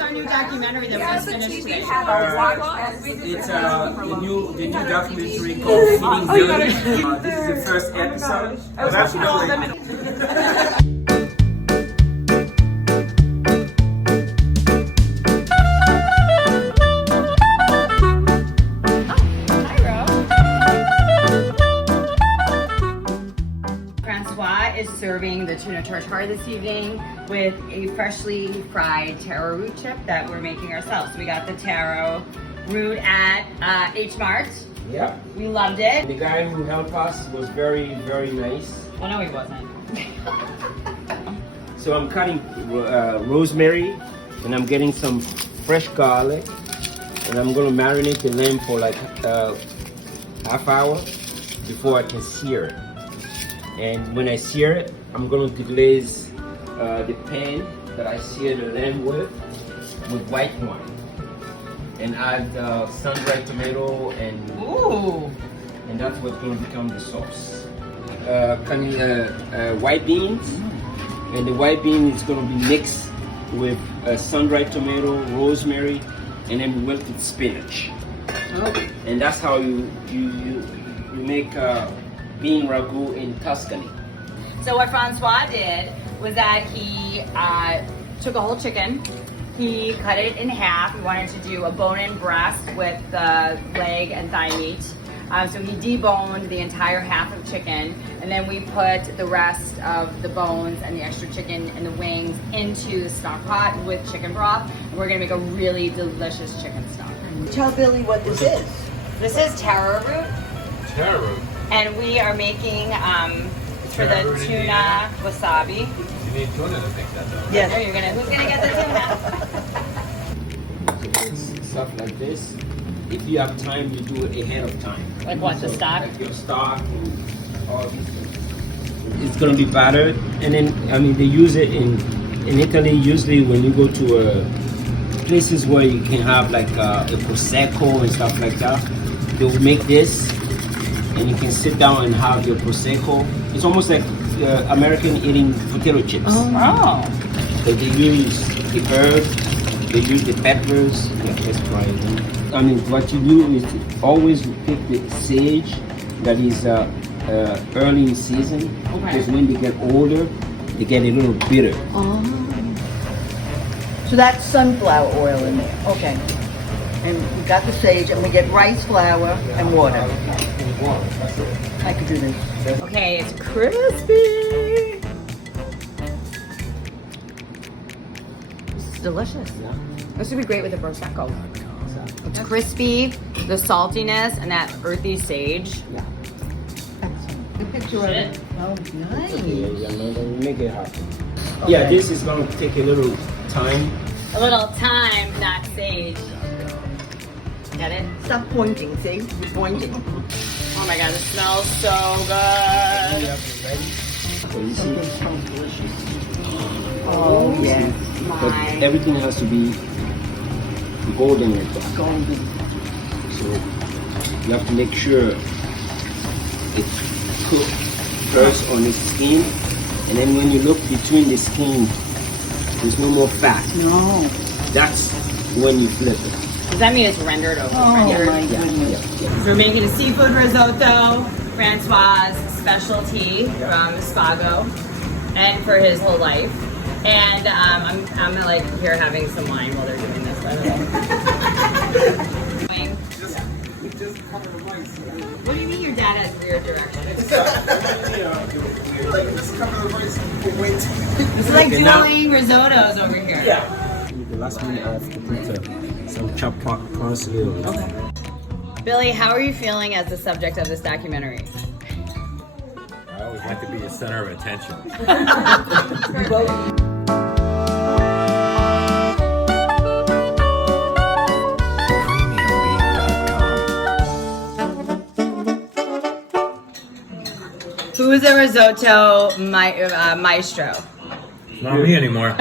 What's our new documentary that we just finished today? It's the new documentary called Feeding Billy. This is the first episode. That's Billy. Francois is serving the tuna tartare this evening with a freshly fried taro root chip that we're making ourselves. We got the taro root at H Mart. Yeah. We loved it. The guy who helped us was very, very nice. Oh no, he wasn't. So I'm cutting rosemary, and I'm getting some fresh garlic, and I'm gonna marinate the lamb for like half hour before I can sear it. And when I sear it, I'm gonna glaze the pan that I sear the lamb with white wine, and add sun-dried tomato and that's what's gonna become the sauce. Cutting white beans, and the white bean is gonna be mixed with sun-dried tomato, rosemary, and then wilted spinach. Oh. And that's how you make bean ragu in Tuscany. So what Francois did was that he took a whole chicken, he cut it in half. He wanted to do a bone-in breast with the leg and thigh meat. So he deboned the entire half of chicken, and then we put the rest of the bones and the extra chicken and the wings into the stock pot with chicken broth. And we're gonna make a really delicious chicken stock. Tell Billy what this is. This is taro root. Taro root. And we are making for the tuna wasabi. You need tuna to make that though. Yes. Who's gonna get the tuna? Stuff like this. If you have time, you do it ahead of time. Like what, the stock? Like your stock and all these things. It's gonna be battered, and then they use it in Italy. Usually, when you go to places where you can have like a prosecco and stuff like that, they'll make this. And you can sit down and have your prosecco. It's almost like American eating potato chips. Oh. But they use the herbs, they use the peppers. Yeah, let's try it. What you do is always pick the sage that is early in season. Okay. Because when they get older, they get a little bitter. Oh. So that's sunflower oil in there. Okay. And we got the sage, and we get rice flour and water. I could do this. Okay, it's crispy. This is delicious. Yeah. This would be great with a prosecco. It's crispy, the saltiness, and that earthy sage. Yeah. Excellent. Good picture of it. Oh, nice. Make it happen. Okay. Yeah, this is going to take a little time. A little time, not sage. Get it? Stop pointing, see? You're pointing. Oh my god, it smells so good. So you see? Oh, yes. But everything has to be golden like that. Golden. So you have to make sure it's cooked first on the skin, and then when you look between the skin, there's no more fat. No. That's when you flip it. Does that mean it's rendered over? Oh, rendered? my goodness. We're making a seafood risotto, Francois' specialty from Spago, and for his whole life. And I'm like here having some wine while they're doing this. By the way. What do you mean your dad has weird directions? It's like doing risottos over here. Yeah. The last minute I have to put some chopped parsley. Okay. Billy, how are you feeling as the subject of this documentary? I always like to be the center of attention. Who is a risotto maestro? Not me anymore.